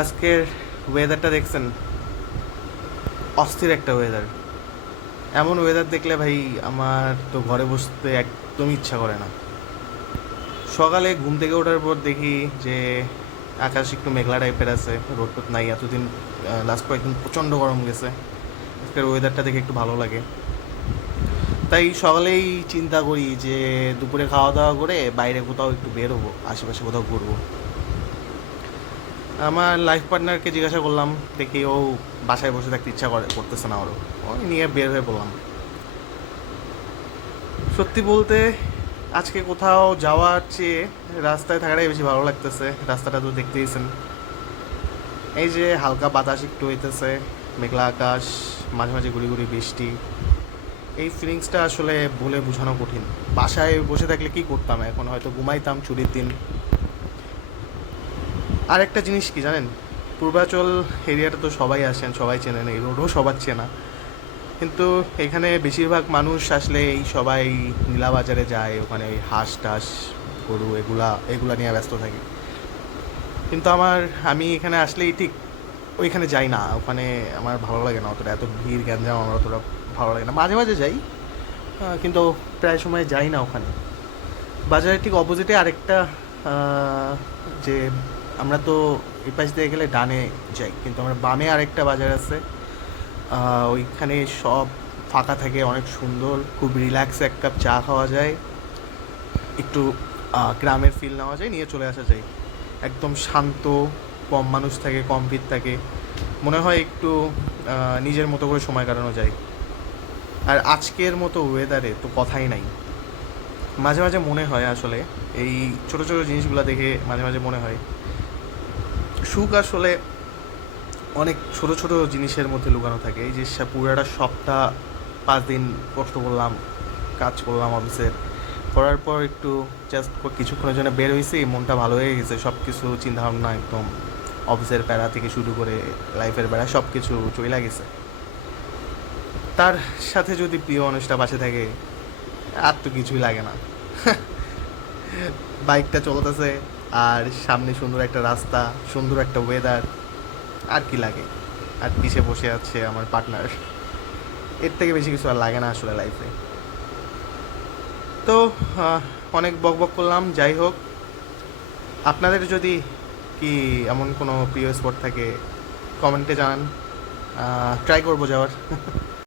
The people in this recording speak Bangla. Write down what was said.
আজকের ওয়েদারটা দেখছেন, অস্থির একটা ওয়েদার। এমন ওয়েদার দেখলে ভাই আমার তো ঘরে বসতে একদম ইচ্ছা করে না। সকালে ঘুম থেকে ওঠার পর দেখি যে আকাশ একটু মেঘলা টাইপের আছে, রোদ টোদ নাই এতদিন। লাস্ট কয়েকদিন প্রচণ্ড গরম গেছে। আজকের ওয়েদারটা দেখে একটু ভালো লাগে। তাই সকালেই চিন্তা করি যে দুপুরে খাওয়া দাওয়া করে বাইরে কোথাও একটু বের হবো, আশেপাশে কোথাও ঘুরবো। আমার লাইফ পার্টনারকে জিজ্ঞাসা করলাম, দেখি ও বাসায় বসে থাকতে ইচ্ছা করতেছে না ওরও। ওই নিয়ে বের হয়ে পড়লাম। সত্যি বলতে আজকে কোথাও যাওয়ার চেয়ে রাস্তায় থাকাটাই বেশি ভালো লাগতেছে। রাস্তাটা তো দেখতেইছেন, এই যে হালকা বাতাস একটু হইতেছে, মেঘলা আকাশ, মাঝে মাঝে গুড়ি গুড়ি বৃষ্টি। এই ফিলিংসটা আসলে বলে বোঝানো কঠিন। বাসায় বসে থাকলে কি করতাম, এখন হয়তো ঘুমাইতাম ছুটির দিন। আর একটা জিনিস কি জানেন, পূর্বাচল এরিয়াটা তো সবাই আসেন, সবাই চেনেন, এই রোডও সবার চেনা। কিন্তু এখানে বেশিরভাগ মানুষ আসলে এই সবাই নীলা বাজারে যায়, ওখানে ওই হাঁস টাস গরু এগুলা এগুলা নিয়ে ব্যস্ত থাকে। কিন্তু আমি এখানে আসলেই ঠিক ওইখানে যাই না, ওখানে আমার ভালো লাগে না অতটা, এত ভিড় গ্যাঞ্জাম আমার অতটা ভালো লাগে না। মাঝে মাঝে যাই, কিন্তু প্রায় সময় যাই না ওখানে। বাজারের ঠিক অপোজিটে আরেকটা, যে আমরা তো এই পাশ দিয়ে গেলে ডানে যাই, কিন্তু আমরা বামে আরেকটা বাজার আছে। ওইখানে সব ফাঁকা থাকে, অনেক সুন্দর, খুব রিল্যাক্সে এক কাপ চা খাওয়া যায়, একটু গ্রামের ফিল নেওয়া যায়, নিয়ে চলে আসা যায়। একদম শান্ত, কম মানুষ থাকে, কম ভিড় থাকে, মনে হয় একটু নিজের মতো করে সময় কাটানো যায়। আর আজকের মতো ওয়েদারে তো কথাই নাই। মাঝে মাঝে মনে হয় আসলে এই ছোটো ছোটো জিনিসগুলো দেখে মাঝে মাঝে মনে হয় সুখ আসলে অনেক ছোট ছোট জিনিসের মধ্যে লুকানো থাকে। এই যে পুরাটা সপ্তাহ 5 দিন কষ্ট করলাম, কাজ করলাম অফিসের, করার পর একটু জাস্ট কিছুক্ষণের জন্য বের হয়েছি, মনটা ভালো হয়ে গেছে, সব কিছু চিন্তাভাবনা একদম অফিসের প্যারা থেকে শুরু করে লাইফের প্যারা সব কিছু চলে গেছে। তার সাথে যদি প্রিয় মানুষটা পাশে থাকে, আর তো কিছুই লাগে না। বাইকটা চলতেছে, আর সামনে সুন্দর একটা রাস্তা, সুন্দর একটা ওয়েদার, আর কি লাগে। আর পিছে বসে আছে আমার পার্টনার, এর থেকে বেশি কিছু আর লাগে না আসলে লাইফে। তো অনেক বক বক করলাম, যাই হোক। আপনাদের যদি কি এমন কোনো প্রিয় স্পট থাকে কমেন্টে জানান, ট্রাই করবো যাওয়ার।